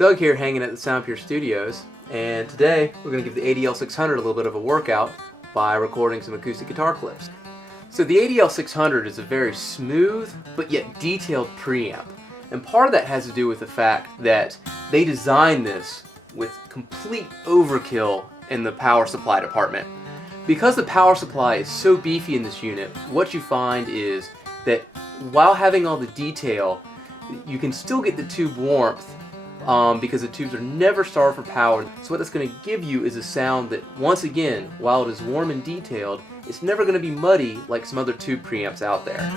Doug here, hanging at the Soundpure Studios, and today we're going to give the ADL600 a little bit of a workout by recording some acoustic guitar clips. So the ADL600 is a very smooth but yet detailed preamp, and part of that has to do with the fact that they designed this with complete overkill in the power supply department. Because the power supply is so beefy in this unit, what you find is that while having all the detail, you can still get the tube warmth because the tubes are never starved for power. So what that's going to give you is a sound that, once again, while it is warm and detailed, it's never going to be muddy like some other tube preamps out there.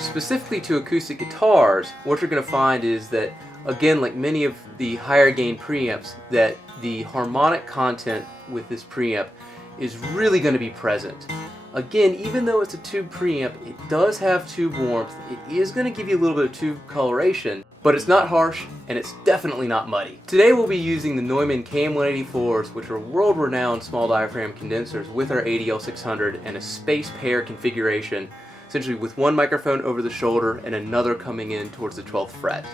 Specifically to acoustic guitars, what you're going to find is that, again, like many of the higher gain preamps, that the harmonic content with this preamp is really going to be present. Again, even though it's a tube preamp, it does have tube warmth. It is going to give you a little bit of tube coloration, but it's not harsh and it's definitely not muddy. Today we'll be using the Neumann KM184s, which are world-renowned small diaphragm condensers, with our ADL600 and a space pair configuration, essentially with one microphone over the shoulder and another coming in towards the 12th fret.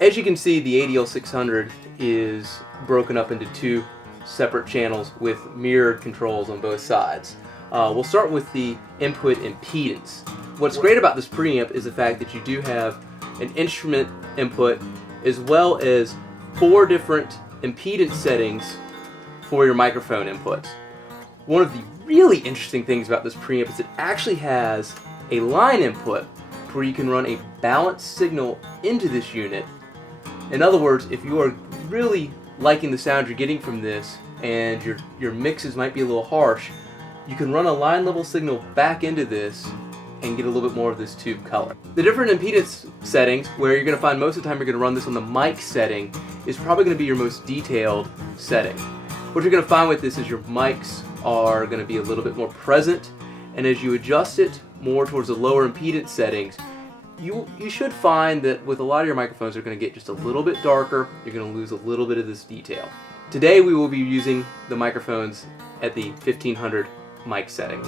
As you can see, the ADL600 is broken up into two separate channels with mirrored controls on both sides. We'll start with the input impedance. What's great about this preamp is the fact that you do have an instrument input as well as 4 different impedance settings for your microphone inputs. One of the really interesting things about this preamp is it actually has a line input where you can run a balanced signal into this unit. In other words, if you are really liking the sound you're getting from this and your mixes might be a little harsh, you can run a line level signal back into this and get a little bit more of this tube color. The different impedance settings, where you're going to find most of the time you're going to run this on the mic setting, is probably going to be your most detailed setting. What you're going to find with this is your mics are going to be a little bit more present, and as you adjust it more towards the lower impedance settings, you should find that with a lot of your microphones, they're going to get just a little bit darker. You're going to lose a little bit of this detail. Today we will be using the microphones at the 1500 mic setting.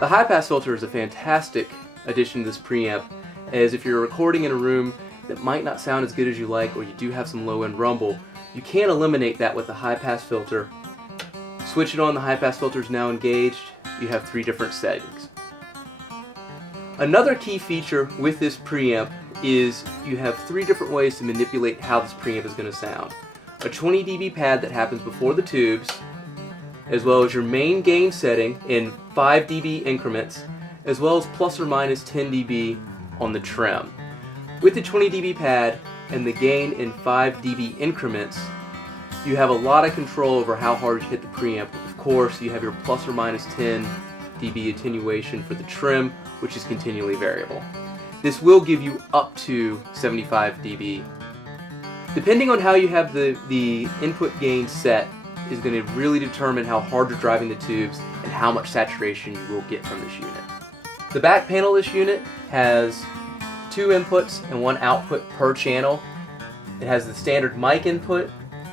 The high-pass filter is a fantastic addition to this preamp, as if you're recording in a room that might not sound as good as you like, or you do have some low-end rumble, you can eliminate that with the high-pass filter. Switch it on, the high-pass filter is now engaged. You have 3 different settings. Another key feature with this preamp is you have 3 different ways to manipulate how this preamp is going to sound. A 20 dB pad that happens before the tubes, as well as your main gain setting in 5 dB increments, as well as plus or minus 10 dB on the trim. With the 20 dB pad and the gain in 5 dB increments, you have a lot of control over how hard you hit the preamp. Of course, you have your plus or minus 10 dB attenuation for the trim, which is continually variable. This will give you up to 75 dB. Depending on how you have the input gain set is going to really determine how hard you're driving the tubes and how much saturation you will get from this unit. The back panel of this unit has 2 inputs and 1 output per channel. It has the standard mic input.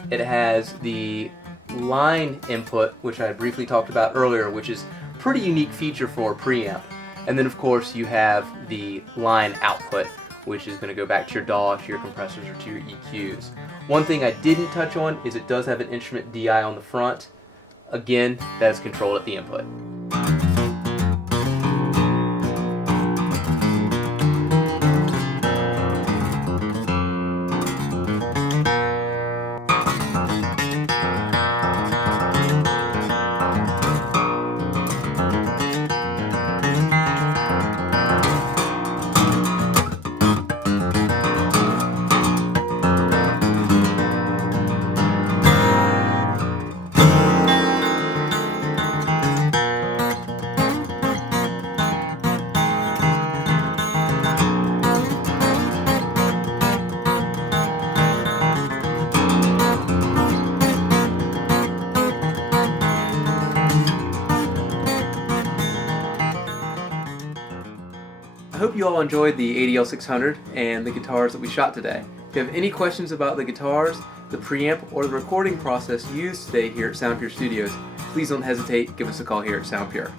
It has the line input, which I briefly talked about earlier, which is a pretty unique feature for a preamp. And then of course you have the line output, which is going to go back to your DAW, to your compressors, or to your EQs. One thing I didn't touch on is it does have an instrument DI on the front. Again, that is controlled at the input. I hope you all enjoyed the ADL600 and the guitars that we shot today. If you have any questions about the guitars, the preamp, or the recording process used today here at SoundPure Studios, please don't hesitate, give us a call here at SoundPure.